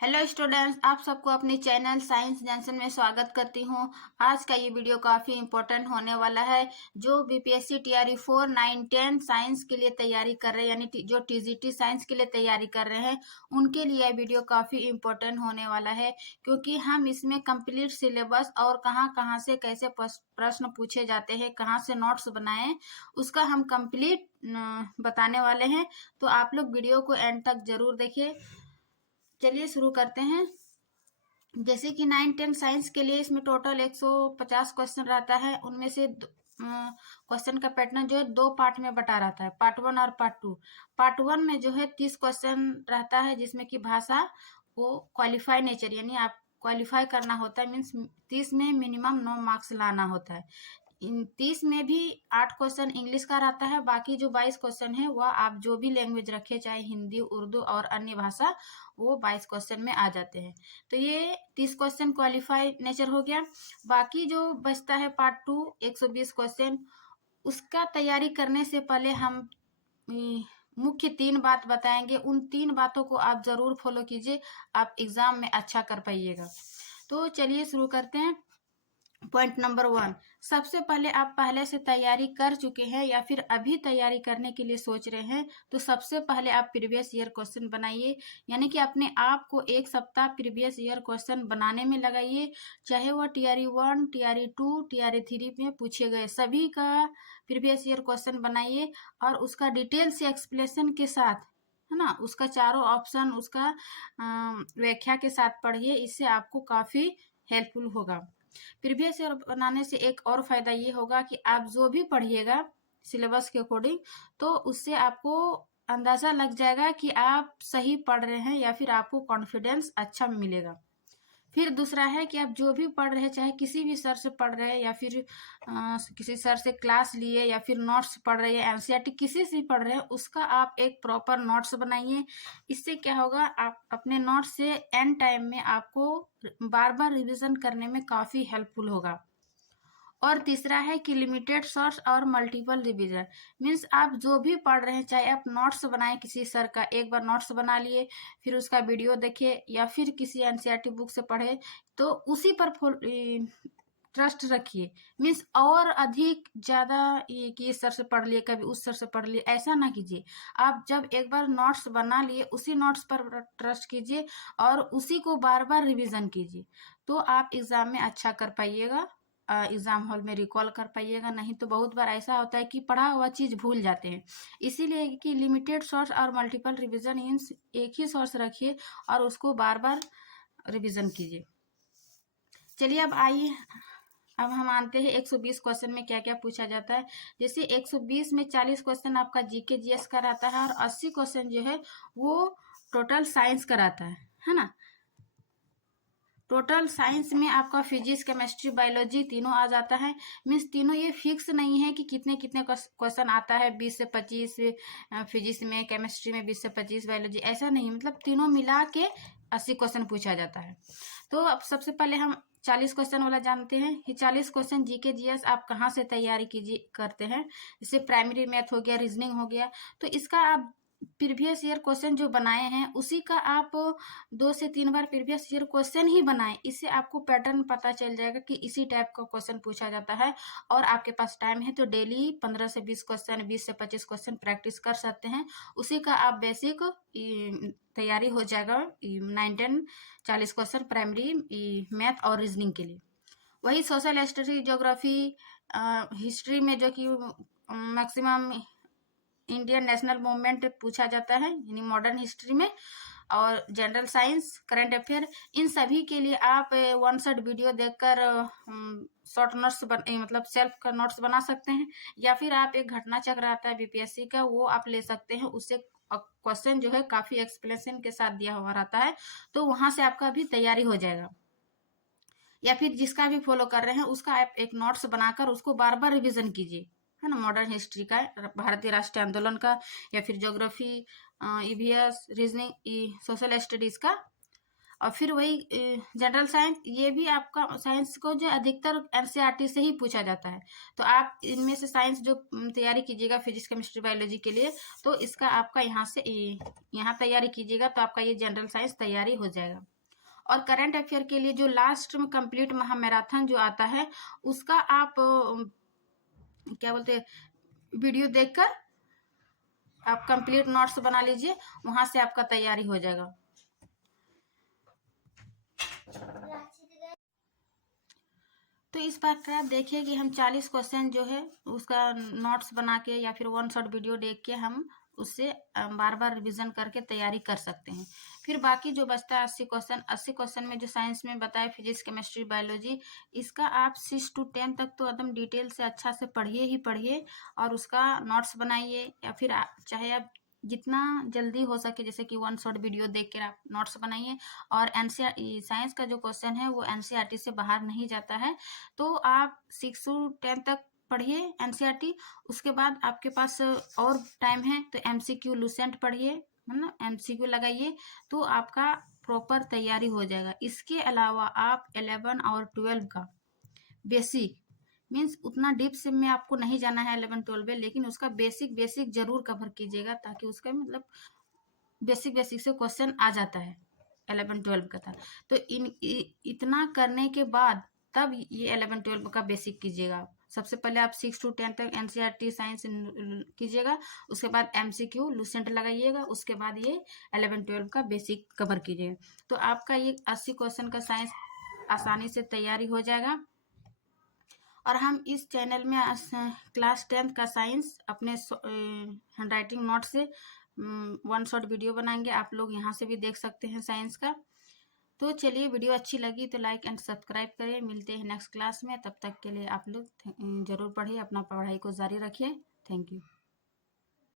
Hello students, आप सबको अपने चैनल साइंस जंक्शन में स्वागत करती हूँ। आज का ये वीडियो काफ़ी इम्पोर्टेंट होने वाला है। जो बीपीएससी टीआरई 4, 9, 10 साइंस के लिए तैयारी कर रहे हैं, यानी जो टीजीटी साइंस के लिए तैयारी कर रहे हैं, उनके लिए यह वीडियो काफ़ी इम्पोर्टेंट होने वाला है, क्योंकि हम इसमें कंप्लीट सिलेबस और कहाँ कहाँ से कैसे प्रश्न पूछे जाते हैं, कहाँ से नोट्स बनाएं, उसका हम कंप्लीट बताने वाले हैं। तो आप लोग वीडियो को एंड तक जरूर देखिए। चलिए शुरू करते हैं। जैसे कि 9, 10 साइंस के लिए इसमें टोटल 150 क्वेश्चन रहता है। उनमें से क्वेश्चन का पैटर्न जो है 2 पार्ट में बटा रहता है, पार्ट 1 और पार्ट 2। पार्ट 1 में जो है 30 क्वेश्चन रहता है, जिसमें कि भाषा वो क्वालिफाई नेचर, यानी आप क्वालिफाई करना होता है, मीन्स 30 में मिनिमम 9 मार्क्स लाना होता है। इन 30 में भी 8 क्वेश्चन इंग्लिश का रहता है। बाकी जो 22 क्वेश्चन है वह आप जो भी लैंग्वेज रखे, चाहे हिंदी, उर्दू और अन्य भाषा, वो 22 क्वेश्चन में आ जाते हैं। तो ये 30 क्वेश्चन क्वालिफाई नेचर हो गया। बाकी जो बचता है पार्ट 2, 120 क्वेश्चन, उसका तैयारी करने से पहले हम मुख्य 3 बात बताएंगे। उन 3 बातों को आप जरूर फॉलो कीजिए, आप एग्जाम में अच्छा कर पाइएगा। तो चलिए शुरू करते हैं। पॉइंट नंबर 1, सबसे पहले आप पहले से तैयारी कर चुके हैं या फिर अभी तैयारी करने के लिए सोच रहे हैं, तो सबसे पहले आप प्रीवियस ईयर क्वेश्चन बनाइए, यानी कि अपने आप को 1 सप्ताह प्रीवियस ईयर क्वेश्चन बनाने में लगाइए। चाहे वह टीआरई 1, टीआरई 2, टीआरई 3 में पूछे गए सभी का प्रीवियस ईयर क्वेश्चन बनाइए और उसका डिटेल से एक्सप्लेनेशन के साथ, है ना, उसका चारों ऑप्शन, उसका व्याख्या के साथ पढ़िए। इससे आपको काफ़ी हेल्पफुल होगा। प्रीवियस ईयर बनाने से एक और फायदा ये होगा कि आप जो भी पढ़िएगा सिलेबस के अकॉर्डिंग, तो उससे आपको अंदाजा लग जाएगा कि आप सही पढ़ रहे हैं या फिर आपको कॉन्फिडेंस अच्छा मिलेगा। फिर दूसरा है कि आप जो भी पढ़ रहे हैं, चाहे किसी भी सर से पढ़ रहे हैं या फिर किसी सर से क्लास लिए या फिर नोट्स पढ़ रहे हैं, एनसीईआरटी किसी से पढ़ रहे हैं, उसका आप एक प्रॉपर नोट्स बनाइए। इससे क्या होगा, आप अपने नोट्स से एंड टाइम में आपको बार बार रिविजन करने में काफ़ी हेल्पफुल होगा। और तीसरा है कि लिमिटेड सोर्स और मल्टीपल रिवीजन, मीन्स आप जो भी पढ़ रहे हैं, चाहे आप नोट्स बनाएं किसी सर का, एक बार नोट्स बना लिए, फिर उसका वीडियो देखिए या फिर किसी एनसीईआरटी बुक से पढ़े, तो उसी पर ट्रस्ट रखिए। मीन्स और अधिक ज़्यादा ये कि इस सर से पढ़ लिए, कभी उस सर से पढ़ लिए, ऐसा ना कीजिए। आप जब एक बार नोट्स बना लिए, उसी नोट्स पर ट्रस्ट कीजिए और उसी को बार बार रिवीजन कीजिए, तो आप एग्ज़ाम में अच्छा कर पाइएगा, एग्जाम हॉल में रिकॉल कर पाइएगा। नहीं तो बहुत बार ऐसा होता है कि पढ़ा हुआ चीज़ भूल जाते हैं। इसीलिए कि लिमिटेड सोर्स और मल्टीपल रिवीजन, मीन्स एक ही सोर्स रखिए और उसको बार बार रिवीजन कीजिए। चलिए अब आइए, अब हम मानते हैं 120 क्वेश्चन में क्या क्या पूछा जाता है। जैसे 120 में 40 क्वेश्चन आपका जीके जीएस का रहता है और 80 क्वेश्चन जो है वो टोटल साइंस का रहता है ना। टोटल साइंस में आपका फिजिक्स, केमिस्ट्री, बायोलॉजी तीनों आ जाता है। मीन्स तीनों ये फिक्स नहीं है कि कितने कितने क्वेश्चन आता है, 20 से 25 फिजिक्स में, केमिस्ट्री में 20 से 25, बायोलॉजी, ऐसा नहीं, मतलब तीनों मिला के 80 क्वेश्चन पूछा जाता है। तो अब सबसे पहले हम 40 क्वेश्चन वाला जानते हैं कि 40 क्वेश्चन जीके जीएस आप कहाँ से तैयारी कीजिए करते हैं। जैसे प्राइमरी मैथ हो गया, रीजनिंग हो गया, तो इसका आप प्रीवियस ईयर क्वेश्चन जो बनाए हैं उसी का आप 2 से 3 बार प्रीवियस ईयर क्वेश्चन ही बनाएं। इससे आपको पैटर्न पता चल जाएगा कि इसी टाइप का क्वेश्चन पूछा जाता है। और आपके पास टाइम है तो डेली 15 से 20 क्वेश्चन, 20 से 25 क्वेश्चन प्रैक्टिस कर सकते हैं। उसी का आप बेसिक तैयारी हो जाएगा 9, 10, 40 क्वेश्चन प्राइमरी मैथ और रीजनिंग के लिए। वही सोशल हिस्ट्री, ज्योग्राफी, हिस्ट्री में जो कि मैक्सिमम इंडियन नेशनल मूवमेंट पूछा जाता है, यानी मॉडर्न हिस्ट्री में, और जनरल साइंस, करंट अफेयर, इन सभी के लिए आप 1 शॉट वीडियो देखकर शॉर्ट नोट्स मतलब सेल्फ का नोट्स बना सकते हैं। या फिर आप एक घटना चक्र आता है बीपीएससी का, वो आप ले सकते हैं। उससे क्वेश्चन जो है काफ़ी एक्सप्लेनेशन के साथ दिया हुआ रहता है, तो वहाँ से आपका भी तैयारी हो जाएगा। या फिर जिसका भी फॉलो कर रहे हैं उसका आप एक नोट्स बनाकर उसको बार बार रिविजन कीजिए, है ना। मॉडर्न हिस्ट्री का, भारतीय राष्ट्रीय आंदोलन का, या फिर geography, EVS, reasoning, social studies का। और फिर वही जनरल साइंस, ये भी आपका साइंस को जो अधिकतर एनसीईआरटी से ही पूछा जाता है। तो आप इनमें से साइंस जो तैयारी कीजिएगा फिजिक्स केमिस्ट्री बायोलॉजी के लिए, तो इसका आपका यहाँ से यहाँ तैयारी कीजिएगा तो आपका ये जनरल साइंस तैयारी हो जाएगा। और करंट अफेयर के लिए जो लास्ट में कंप्लीट महामैराथन जो आता है, उसका आप क्या बोलते हैं, वीडियो देखकर आप कंप्लीट नोट्स बना लीजिए, वहां से आपका तैयारी हो जाएगा। तो इस प्रकार देखिए कि हम 40 क्वेश्चन जो है उसका नोट्स बना के या फिर वन शॉट वीडियो देख के हम उससे बार बार रिवीजन करके तैयारी कर सकते हैं। फिर बाकी जो बचता है 80 क्वेश्चन में जो साइंस में बताए फिजिक्स केमिस्ट्री बायोलॉजी, इसका आप 6 to 10 तक तो एकदम डिटेल से अच्छा से पढ़िए ही पढ़िए और उसका नोट्स बनाइए, या फिर चाहे आप जितना जल्दी हो सके जैसे कि वन शॉट वीडियो देख कर आप नोट्स बनाइए। और एनसीईआरटी साइंस का जो क्वेश्चन है वो एनसीईआरटी से बाहर नहीं जाता है, तो आप 6 to 10 तक पढ़िए एनसीईआरटी। उसके बाद आपके पास और टाइम है तो एमसीक्यू लुसेंट पढ़िए, है ना, एमसीक्यू लगाइए, तो आपका प्रॉपर तैयारी हो जाएगा। इसके अलावा आप 11 और 12 का बेसिक मीन्स उतना डीप से में आपको नहीं जाना है 11-12 में, लेकिन उसका बेसिक जरूर कवर कीजिएगा, ताकि उसका मतलब बेसिक से क्वेश्चन आ जाता है 11-12 का था। तो इतना करने के बाद तब ये 11-12 का बेसिक कीजिएगा। सबसे पहले आप 6 to 10 तक एनसीईआरटी साइंस कीजिएगा, उसके बाद एमसीक्यू लुसेंट लगाइएगा, उसके बाद ये 11-12 का बेसिक कवर कीजिएगा। तो आपका ये 80 क्वेश्चन का साइंस आसानी से तैयारी हो जाएगा। और हम इस चैनल में क्लास 10th का साइंस अपने हैंड राइटिंग नोट से वन शॉट वीडियो बनाएंगे, आप लोग यहाँ से भी देख सकते हैं साइंस का। तो चलिए, वीडियो अच्छी लगी तो लाइक एंड सब्सक्राइब करें। मिलते हैं नेक्स्ट क्लास में, तब तक के लिए आप लोग जरूर पढ़िए, अपना पढ़ाई को जारी रखिए। Thank you.